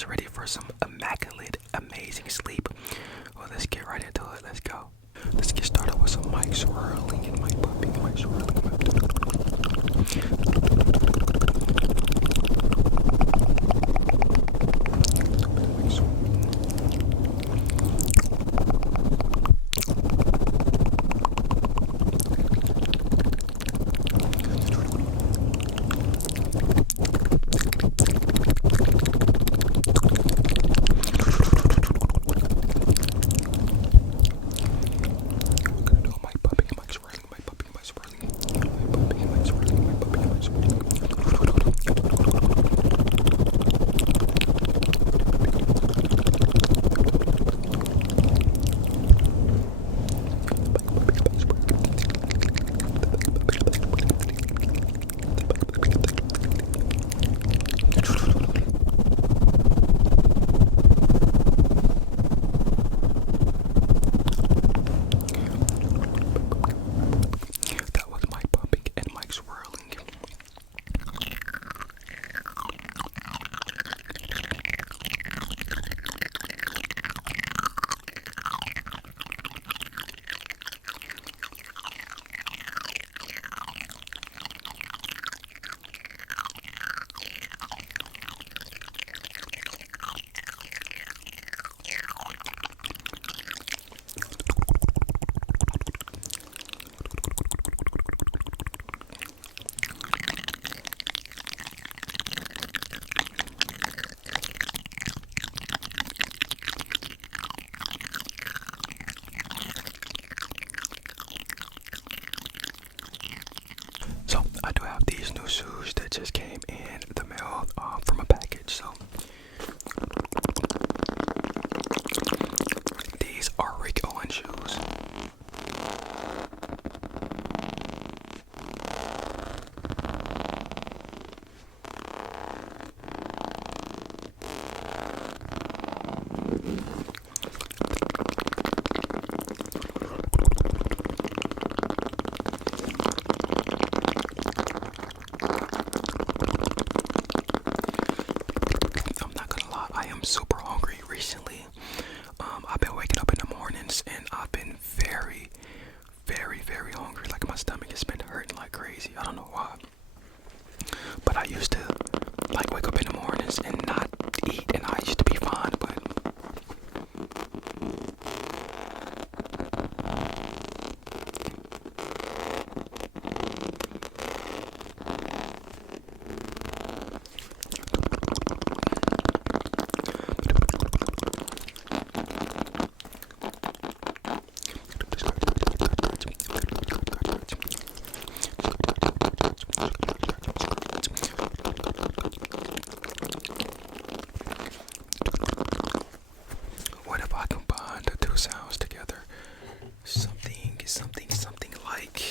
guys ready for some immaculate, amazing sleep? Well, let's get right into it. Let's go. Let's get started with some mic swirling and mic popping, mic swirling. That was mic pumping and mic swirling. So I do have these new shoes that just came in the mail from a package. So these are Rick Owen shoes. I'm not gonna lie, I am super hungry recently. I've been waking up in the mornings and I've been very, very hungry. Like my stomach has been hurting like crazy. I don't know why. But I used to like wake up in the mornings and not eat, and I used to be fine. But what if I combine the two sounds together? Something like.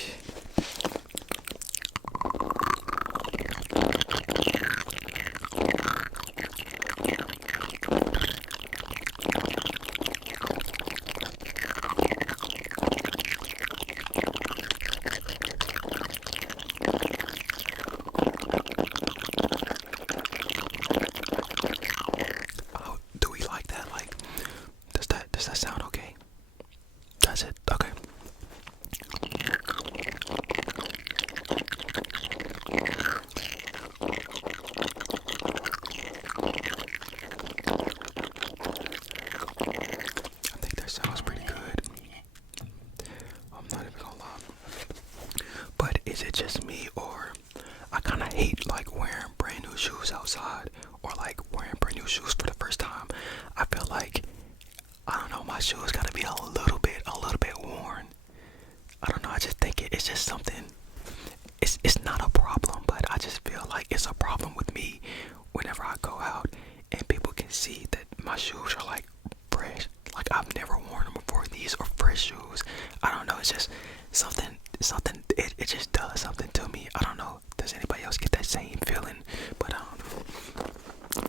Oh, do we like that? Like, does that sound okay? Does it? Okay. I think that sounds pretty good. I'm not even gonna lie. But is it just me, or I kind of hate like wearing brand new shoes outside, or like wearing brand new shoes for the first time? I feel like, I don't know, my shoes gotta be a little bit worn. I don't know, I just think it's just something. It's not a problem, but I just feel like it's a problem with me whenever I go out and people can see that my shoes are like fresh. Like I've never worn them before. These are fresh shoes. I don't know, it's just something, it just does something to me. I don't know. Does anybody else get that same feeling? But I don't know.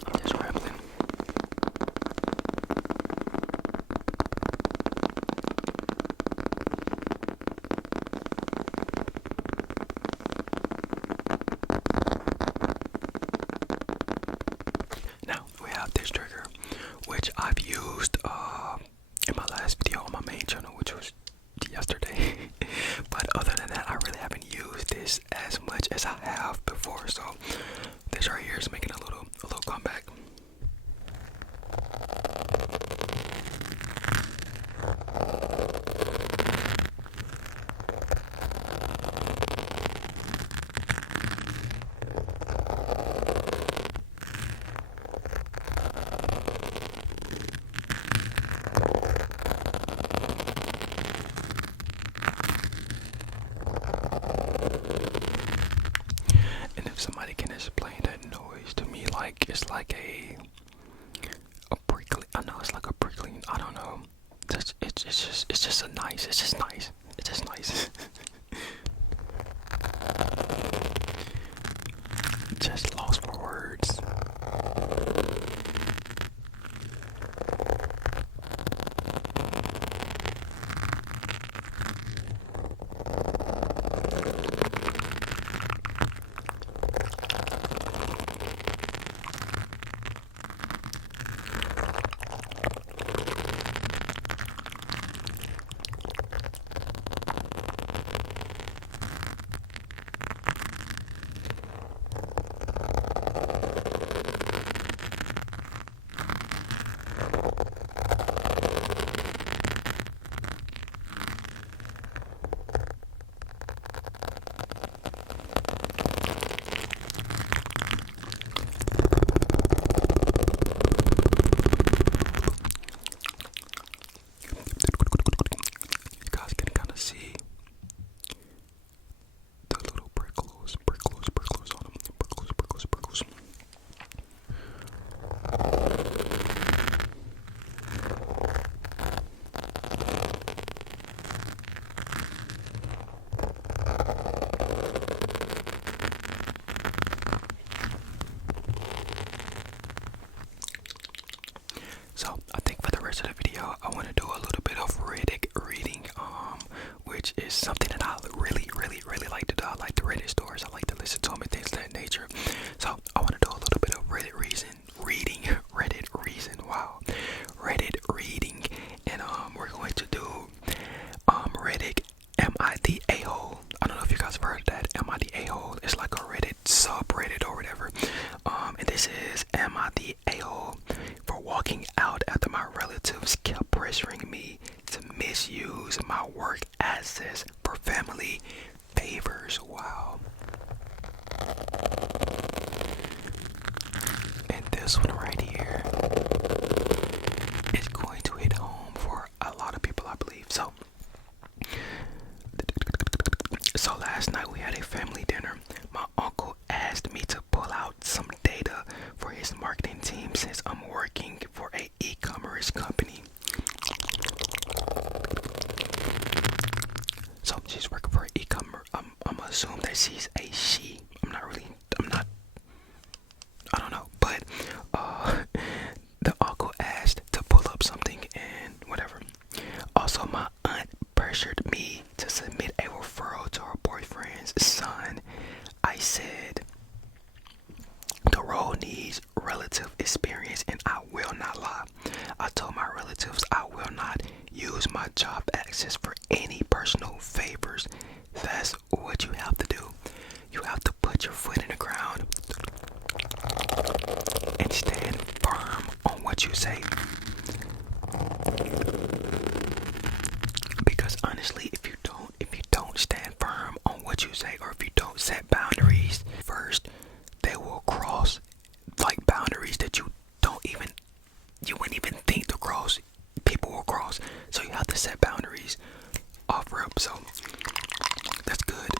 I'm just rambling. Now we have this trigger. just a nice. It's just nice. It's just nice. Just lost for words. You guys can kind of see the little prickles on them. Prickles. So I think for the rest of the video, I want to do a little bit of reading, which is something that I really like to do. I like to Reddit stories. I like to listen to them and things of that nature. So I want to do a little bit of Reddit reading, Reddit reading, and we're going to do Reddit. Am I the a-hole? I don't know if you guys have heard of that. Am I the a-hole? It's like a Reddit subreddit or whatever. And this is, am I the a-hole for walking out after my relatives kept pressuring me to misuse my work assets for family favors? Wow. And this one right here is going to hit home for a lot of people, I believe. So last night we had a family dinner. My uncle asked me to pull out some data for his marketing team since I'm working for a e-commerce company. So she's working for an e-commerce. I'm gonna assume that she's a she. I don't know. But the uncle asked to pull up something and whatever. Also, my aunt pressured me to submit a referral to her boyfriend's son. I said the role needs relative experience and I will not lie. I told my relatives I will not use my job access for any personal favors. That's what you have to do. You have to put your foot in the ground and stand firm on what you say. Because honestly, if you don't stand firm on what you say, or if you don't set boundaries first, they will cross like boundaries that you wouldn't even think to cross. People will cross. So you have to set boundaries off rip. So that's good.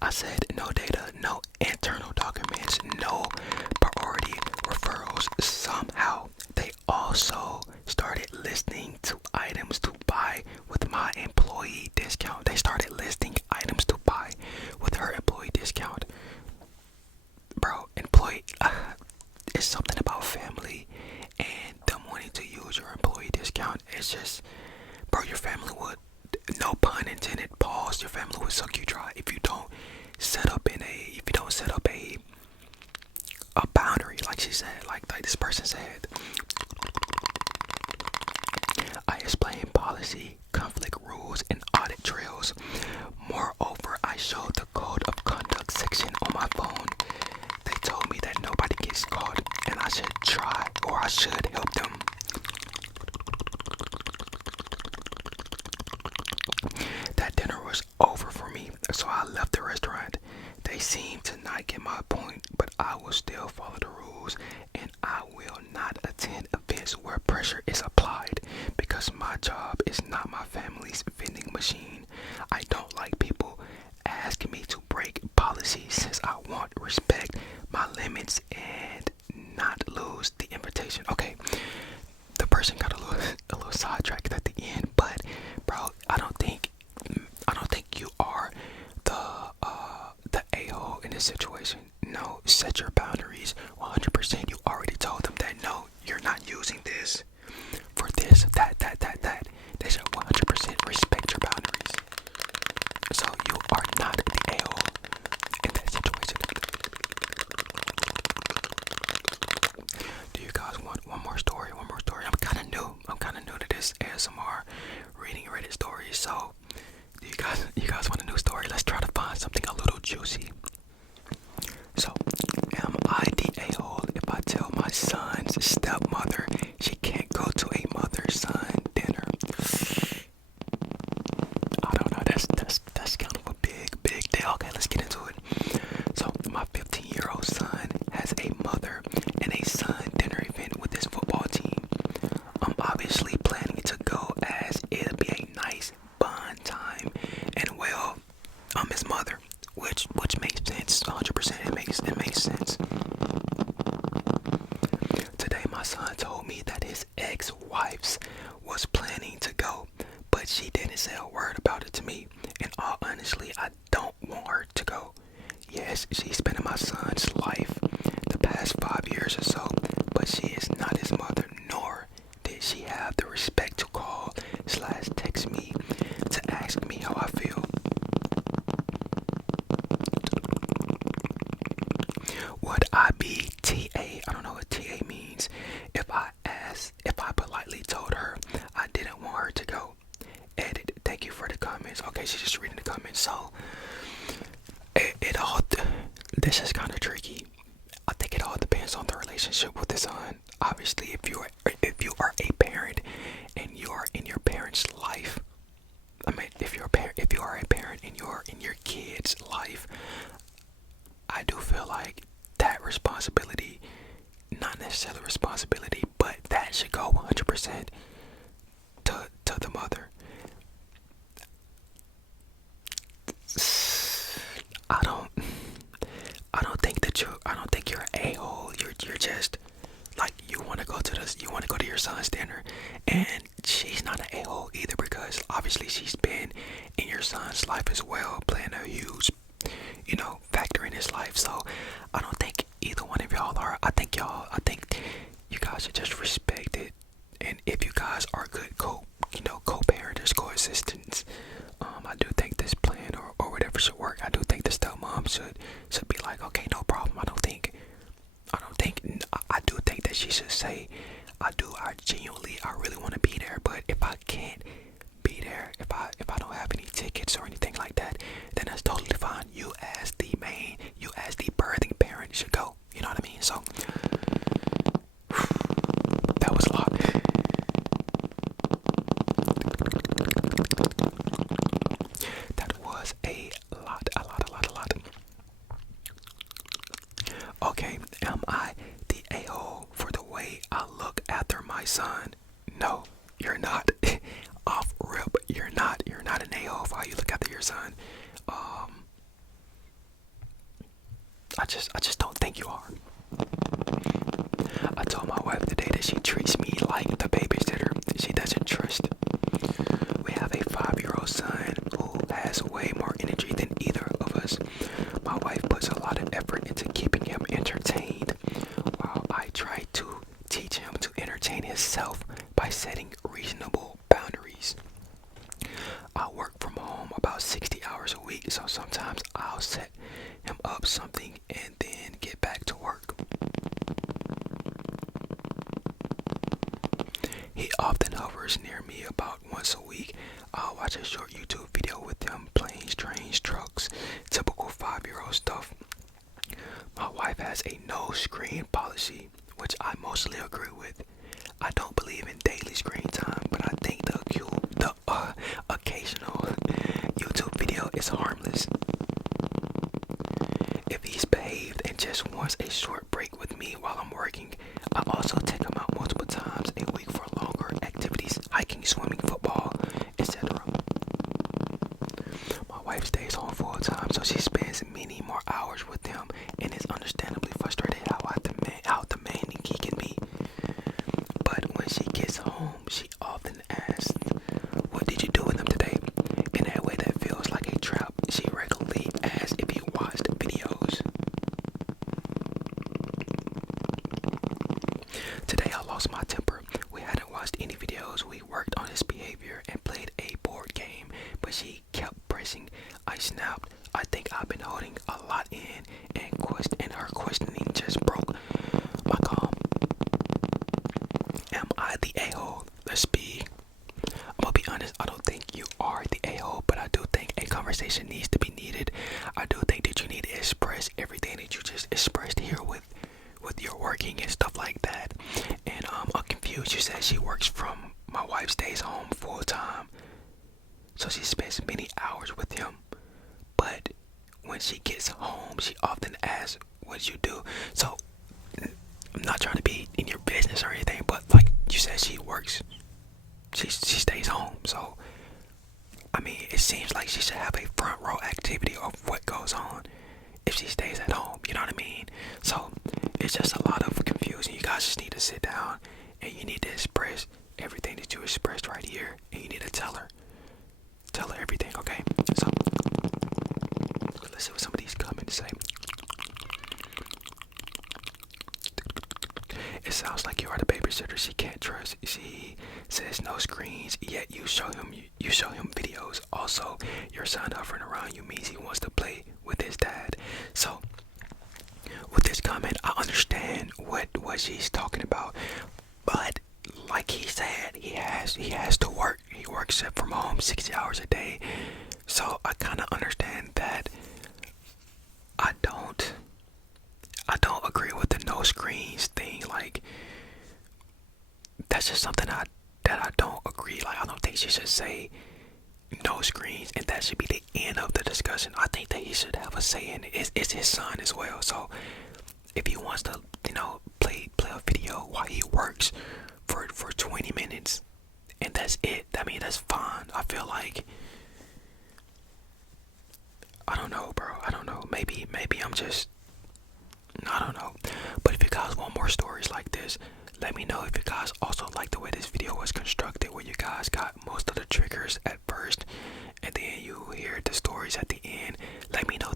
I said no data, no internal documents, no priority referrals. Somehow they also started listing to items to buy with my employee discount. They started listing items to buy with her employee discount. Bro, it's something about family and them wanting to use your employee discount. It's just, bro, your family would, no pun intended, pause, your family would suck you dry if you don't set up a boundary, like she said, like this person said. I explained policy, conflict rules, and audit trails. Moreover, I showed the code of conduct section on my phone. They told me that nobody gets caught and I should try, or I should help them. That dinner was over for me, so I left the restaurant. They seemed to not get my point, but I will still follow the rules and I will not attend events where pressure is applied because my job is not my family's vending machine. I don't like people asking me to break policies since I want to respect my limits and not lose the invitation. Okay, the person got a little me that his ex-wife's was planning to go, but she didn't say a word about it to me. And all honestly, I don't want her to go. Yes, she's been in my son's life the past 5 years or so, but she is not his mother, nor did she have the respect to call slash text me to ask me how I feel. Would I be TA? I don't know what TA means. If I politely told her I didn't want her to go. Edit. Thank you for the comments. Okay, she's just reading the comments. So this is kind of tricky. I think it all depends on the relationship with the son. Obviously, if you are a parent and you are in your parent's life, I mean, if you are a parent and you're in your kid's life, I do feel like that responsibility, not necessarily responsibility, but that should go 100% to the mother. I don't think you're an a-hole. You're just like you want to go to your son's dinner, and she's not an a-hole either, because obviously she's been in your son's life as well, playing a huge, factor in his life. So I don't think either one of y'all are. I think you guys should just respect it, and if you guys are good co-parenters, co-assistants, I do think this plan or whatever should work. I do think the stepmom should be like, okay, no problem. I do think that she should say, I really want to be there, but if I can't be there, if I don't have any tickets or anything like that, then that's totally fine. You as the birthing parent should go. You know what I mean? So that was a lot. That was a lot. Okay, am I the a-hole for the way I look after my son? No, you're not. Off rip, you're not. You're not an a-hole for how you look after your son. I just don't think you are. I told my wife today that she treats me like the babysitter she doesn't trust. We have a 5-year-old son who has way more energy than either of us. My wife puts a lot of effort into keeping him entertained, while I try to teach him to entertain himself by setting reasonable boundaries. I work from home about 60 hours a week, so sometimes I'll set him up something and then get back to work. He often hovers near me about once a week. I'll watch a short YouTube video with him, planes, trains, trucks, typical 5-year-old stuff. My wife has a no screen policy, which I mostly agree with. I don't believe in daily screen time, but I think the occasional YouTube video is harmless. If he's behaved and just wants a short break with me while I'm working, I also take him out multiple times a week for longer activities, hiking, swimming, football, etc. My wife stays home full time, so she spends many more hours with him and is understandably frustrated how demanding he can be. But when she gets home, she often asks, "What did you do with him today?" In a way that feels like a trap. She regularly asks if he watched videos. Today I lost my temper. We hadn't watched any videos. We worked on his behavior and played a board game, but she kept pressing. I snapped. I think I've been holding a lot in, and her questioning just broke my calm. Am I the a-hole? Let's be. I'm gonna be honest, I don't think you are the a-hole, but I do think a conversation needs to be needed. I do think that you need to express everything that you just expressed here with your working and stuff like that. And I'm confused. You said she works from, my wife stays home full time, so she spends many hours with him. But when she gets home, she often asks, "What did you do?" So I'm not trying to be in your business or anything, but like you said, she works. She stays home, so I mean, it seems like she should have a front row activity of what goes on if she stays at home. You know what I mean? So it's just a lot of confusion. You guys just need to sit down and you need to express everything that you expressed right here, and you need to tell her everything, okay? So let's see what some of these comments say. It sounds like you are the babysitter she can't trust. She says no screens, yet you show him videos. Also, your son hovering around you means he wants to play with his dad. So with this comment, I understand what she's talking about, but like he said, he has to work. He works from home 60 hours a day. So I kind of understand that. I don't agree with the no screens thing. Like, that's just something that I don't agree. Like, I don't think she should say no screens and that should be the end of the discussion. I think that he should have a say in it. It's his son as well. So if he wants to, play a video while he works for 20 minutes and that's it, I mean, that's fine. I feel like, I don't know, bro. I don't know. Maybe I'm just, I don't know. But if you guys want more stories like this, let me know. If you guys also like the way this video was constructed, where you guys got most of the triggers at first and then you hear the stories at the end, let me know